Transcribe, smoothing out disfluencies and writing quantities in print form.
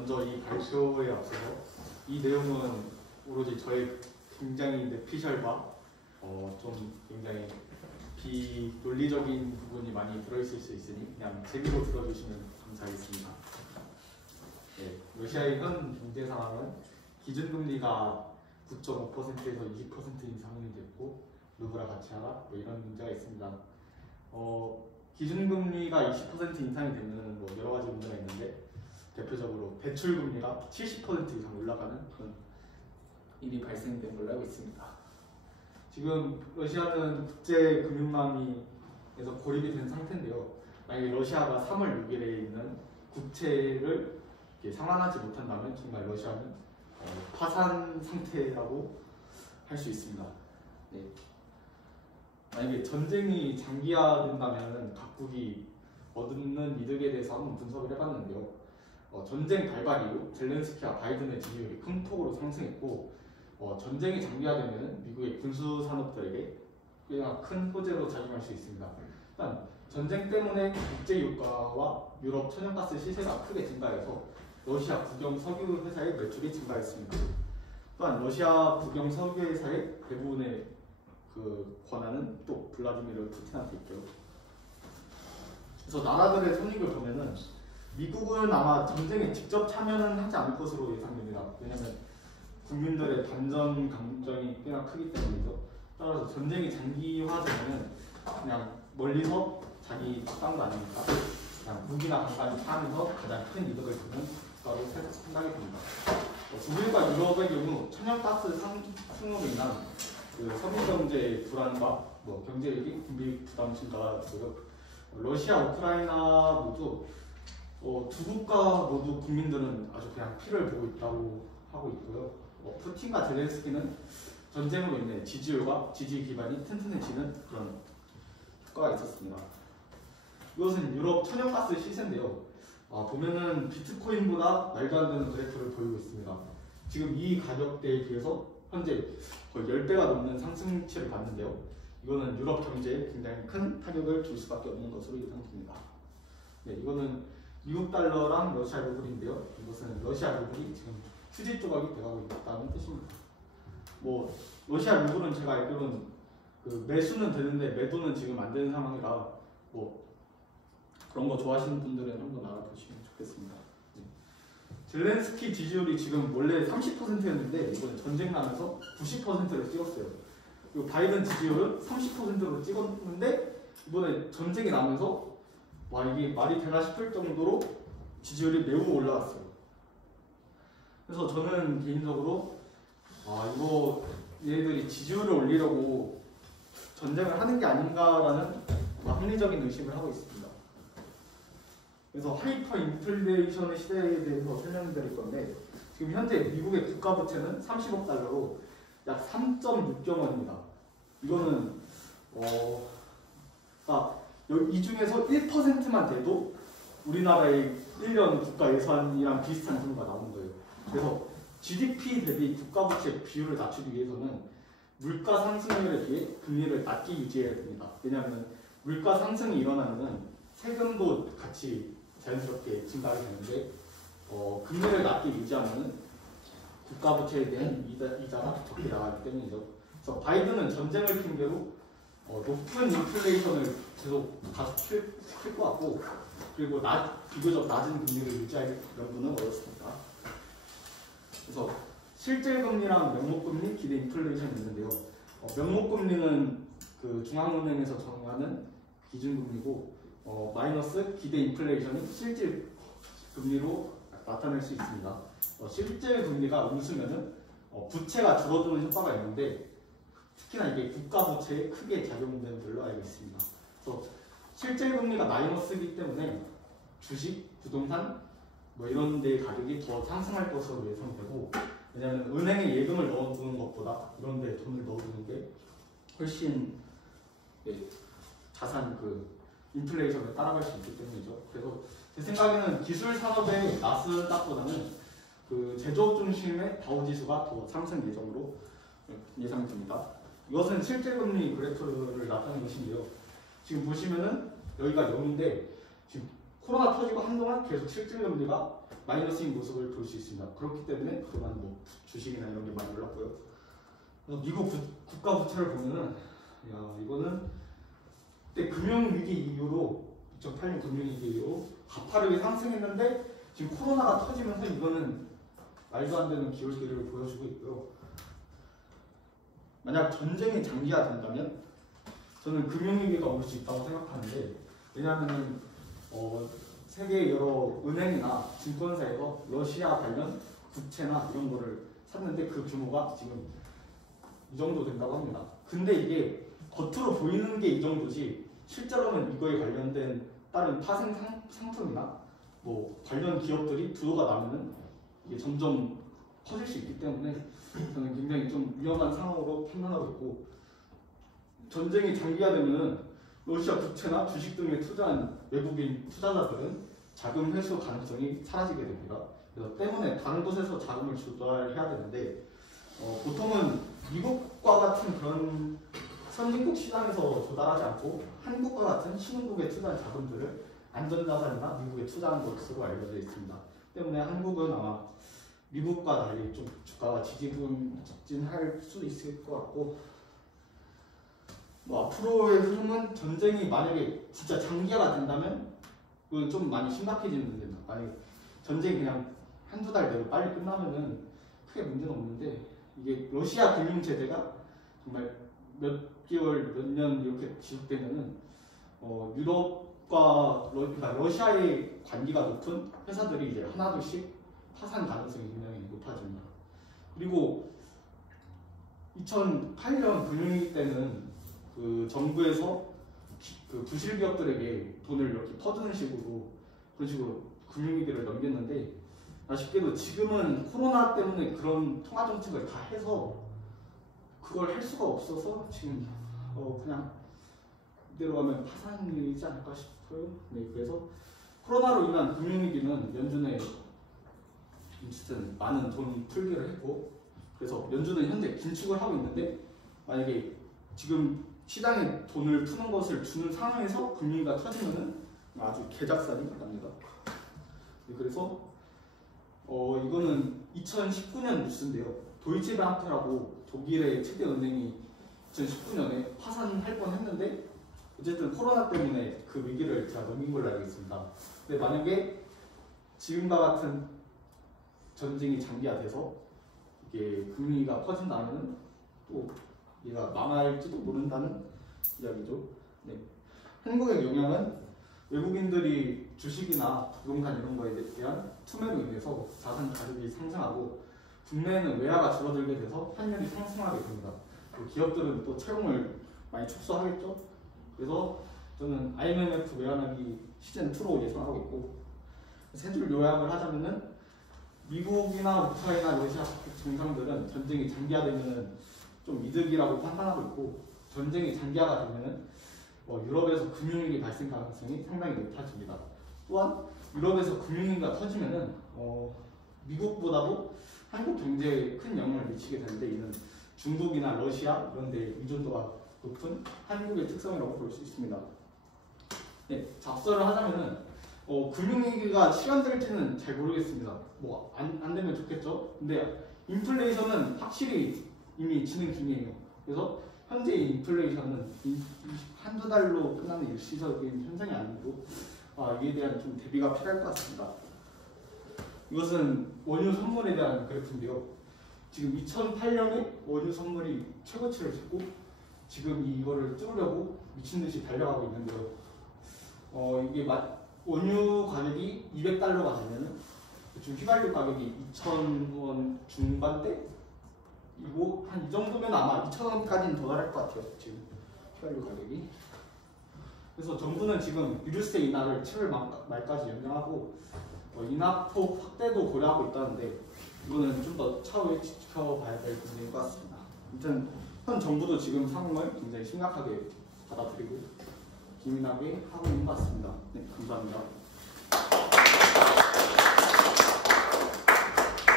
먼저 이 발표에 앞서서 이 내용은 오로지 저의 굉장히 내피셜과 좀 굉장히 비논리적인 부분이 많이 들어있을 수 있으니 그냥 재미로 들어주시면 감사하겠습니다. 네, 러시아의 현 경제 상황은 기준금리가 9.5%에서 20% 인상이 됐고 루브라 가치 하락 뭐 이런 문제가 있습니다. 기준금리가 20% 인상이 되면 뭐 여러 가지 문제가 있는데 대표적으로 대출금리가 70% 이상 올라가는 그런 일이 발생된 걸로 알고 있습니다. 지금 러시아는 국제금융망에서 고립이 된 상태인데요. 만약에 러시아가 3월 6일에 있는 국채를 상환하지 못한다면 정말 러시아는 파산 상태라고 할 수 있습니다. 네. 만약에 전쟁이 장기화된다면 각국이 얻는 이득에 대해서 한번 분석을 해봤는데요. 전쟁 발발 이후 젤렌스키와 바이든의 지지율이 큰 폭으로 상승했고 전쟁이 장기화되면 미국의 군수 산업들에게 꽤나 큰 호재로 작용할 수 있습니다. 일단 전쟁 때문에 국제 유가와 유럽 천연가스 시세가 크게 증가해서 러시아 국영 석유 회사의 매출이 증가했습니다. 또한 러시아 국영 석유 회사의 대부분의 그 권한은 또 블라디미르 푸틴한테 있고요. 그래서 나라들의 손익을 보면은 미국은 아마 전쟁에 직접 참여는 하지 않을 것으로 예상됩니다. 왜냐하면 국민들의 반전 감정이 꽤나 크기 때문이죠. 따라서 전쟁이 장기화되면 그냥 멀리서 자기 땅도 아니니까 그냥 무기나 강간이 파면서 가장 큰 이득을 보는 국가로 생각이 됩니다. 독일과 유럽의 경우 천연가스 상승으로 인한 그 서민 경제의 불안과 경제력이 군비 부담 증가고요. 러시아, 우크라이나 모두 두 국가 모두 국민들은 아주 그냥 피를 보고 있다고 하고 있고요. 푸틴과 젤렌스키는 전쟁으로 인해 지지율과 지지 기반이 튼튼해지는 그런 효과가 있었습니다. 이것은 유럽 천연가스 시세인데요. 보면은 비트코인보다 말도 안 되는 그래프를 보이고 있습니다. 지금 이 가격대에 비해서 현재 거의 10배가 넘는 상승치를 봤는데요. 이거는 유럽 경제에 굉장히 큰 타격을 줄 수밖에 없는 것으로 예상됩니다. 네, 이거는 미국 달러랑 러시아 루블인데요. 이것은 러시아 루블이 지금 수지 조각이 돼가고 있다는 뜻입니다. 러시아 루블은 제가 알기로는 그 매수는 되는데 매도는 지금 안 되는 상황이라 그런 거 좋아하시는 분들은 한번 알아보시면 좋겠습니다. 네. 젤렌스키 지지율이 지금 원래 30%였는데 이번에 전쟁 나면서 90%를 찍었어요. 그리고 바이든 지지율은 30%로 찍었는데 이번에 전쟁이 나면서 이게 말이 되나 싶을 정도로 지지율이 매우 올라갔어요. 그래서 저는 개인적으로 이거 얘네들이 지지율을 올리려고 전쟁을 하는 게 아닌가라는 합리적인 의심을 하고 있습니다. 그래서 하이퍼 인플레이션의 시대에 대해서 설명드릴 건데 지금 현재 미국의 국가 부채는 30억 달러로 약 3.6조 원입니다. 이거는 이 중에서 1%만 돼도 우리나라의 1년 국가 예산이랑 비슷한 정도가 나오는 거예요. 그래서 GDP 대비 국가 부채 비율을 낮추기 위해서는 물가 상승률에 비해 금리를 낮게 유지해야 됩니다. 왜냐하면 물가 상승이 일어나면 세금도 같이 자연스럽게 증가하게 되는데 금리를 낮게 유지하면 국가 부채에 대한 이자가 적게 나가기 때문이죠. 그래서 바이든은 전쟁을 핑계로 높은 인플레이션을 계속 가속시킬 것 같고 그리고 비교적 낮은 금리를 유지하려는 어렵습니다. 그래서 실질금리랑 명목금리, 기대 인플레이션이 있는데요. 명목금리는 그 중앙은행에서 정하는 기준금리고 마이너스 기대 인플레이션이 실질금리로 나타낼 수 있습니다. 실질금리가 웃으면은 부채가 줄어드는 효과가 있는데 특히나 이게 국가 부채에 크게 작용되는 걸로 알고 있습니다. 그래서 실질금리가 마이너스이기 때문에 주식, 부동산 이런 데 가격이 더 상승할 것으로 예상되고 왜냐하면 은행에 예금을 넣어두는 것보다 이런 데 돈을 넣어두는 게 훨씬 자산 인플레이션을 따라갈 수 있기 때문이죠. 그래서 제 생각에는 기술 산업의 나스닥보다는 그 제조업 중심의 다우지수가 더 상승 예정으로 예상됩니다. 이것은 실질금리 그래프를 나타낸 것인데요. 지금 보시면은 여기가 0인데 지금 코로나 터지고 한동안 계속 실질금리가 마이너스인 모습을 볼 수 있습니다. 그렇기 때문에 그동안 뭐 주식이나 이런 게 많이 올랐고요. 미국 국가 부채를 보면은 야 이거는 그때 금융위기 이후로 2008년 금융위기 이후로 가파르게 상승했는데 지금 코로나가 터지면서 이거는 말도 안 되는 기울기를 보여주고 있고요. 만약 전쟁이 장기화된다면 저는 금융위기가 올 수 있다고 생각하는데 왜냐하면 세계 여러 은행이나 증권사에서 러시아 관련 부채나 이런 거를 샀는데 그 규모가 지금 이 정도 된다고 합니다. 근데 이게 겉으로 보이는 게 이 정도지 실제로는 이거에 관련된 다른 파생 상품이나 뭐 관련 기업들이 부도가 나면은 이게 점점 커질 수 있기 때문에 저는 굉장히 좀 위험한 상황으로 판단하고 있고 전쟁이 장기화되면은 러시아 부채나 주식 등에 투자한 외국인 투자자들은 자금 회수 가능성이 사라지게 됩니다. 그래서 때문에 다른 곳에서 자금을 조달해야 되는데 보통은 미국과 같은 그런 선진국 시장에서 조달하지 않고 한국과 같은 신흥국에 투자한 자금들을 안전자산이나 미국에 투자한 것으로 알려져 있습니다. 때문에 한국은 아마 미국과 달리 좀 주가가 지지부진할 수 있을 것 같고 뭐 앞으로의 흐름은 전쟁이 만약에 진짜 장기화가 된다면 그건 좀 많이 심각해지는 문제입니다. 만약에 전쟁이 그냥 한두 달 내로 빨리 끝나면은 크게 문제는 없는데 이게 러시아 금융 제재가 정말 몇 개월, 몇 년 이렇게 지속되면은 유럽과 그러니까 러시아의 관계가 높은 회사들이 이제 하나둘씩 파산 가능성이 굉장히 높아집니다. 그리고 2008년 금융위기 때는 그 정부에서 그 부실 기업들에게 돈을 이렇게 퍼주는 식으로 그런 식으로 금융위기를 넘겼는데 아쉽게도 지금은 코로나 때문에 그런 통화 정책을 다 해서 그걸 할 수가 없어서 지금 그냥 이대로 가면 파산이지 않을까 싶어요. 네, 그래서 코로나로 인한 금융위기는 연준에 어쨌든 많은 돈 풀기를 했고 그래서 연준은 현재 긴축을 하고 있는데 만약에 지금 시장에 돈을 푸는 것을 주는 상황에서 금융위기가 터지면은 아주 개작살이 납니다. 네, 그래서 이거는 2019년 뉴스인데요. 도이체뱅크라고 독일의 최대 은행이 2019년에 파산할 뻔했는데 어쨌든 코로나 때문에 그 위기를 제가 넘긴 걸로 알고 있습니다. 근데 만약에 지금과 같은 전쟁이 장기화돼서 이게 금융위기가 퍼진다면 또 얘가 망할지도 모른다는 이야기죠. 네. 한국의 영향은 외국인들이 주식이나 부동산 이런 거에 대한 투매로 인해서 자산 가격이 상승하고 국내에는 외화가 줄어들게 돼서 환율이 상승하게 됩니다. 기업들은 또 채용을 많이 축소하겠죠. 그래서 저는 IMF 외환위기 시즌2로 예상하고 있고 세 줄 요약을 하자면은 미국이나 우크라이나, 러시아 정상들은 전쟁이 장기화되면 좀 이득이라고 판단하고 있고 전쟁이 장기화가 되면은 유럽에서 금융위기 발생 가능성이 상당히 높아집니다. 또한 유럽에서 금융위기가 터지면은 미국보다도 한국 경제에 큰 영향을 미치게 되는데 이는 중국이나 러시아 이런 데 의존도가 높은 한국의 특성이라고 볼 수 있습니다. 네, 작설을 하자면은 금융위기가 실현될지는 잘 모르겠습니다. 뭐 안 되면 좋겠죠. 근데 인플레이션은 확실히 이미 진행 중이에요. 그래서 현재 인플레이션은 한두 달로 끝나는 일시적인 현상이 아니고 이에 대한 좀 대비가 필요할 것 같습니다. 이것은 원유 선물에 대한 그래프인데요. 지금 2008년에 원유 선물이 최고치를 찍고 지금 이거를 뚫으려고 미친듯이 달려가고 있는데요. 이게 원유 가격이 200달러가 되면은 지금 휘발유 가격이 2,000원 중반대? 이거 한 이 정도면 아마 2,000원까지는 도달할 것 같아요. 지금 휘발유 가격이. 그래서 정부는 지금 유류세 인하를 7월 말까지 연장하고 인하폭 확대도 고려하고 있다는데 이거는 좀 더 차후에 지켜봐야 될 문제인 것 같습니다. 아무튼 현 정부도 지금 상황을 굉장히 심각하게 받아들이고 기민하게 하고 있는 것 같습니다. 네, 감사합니다.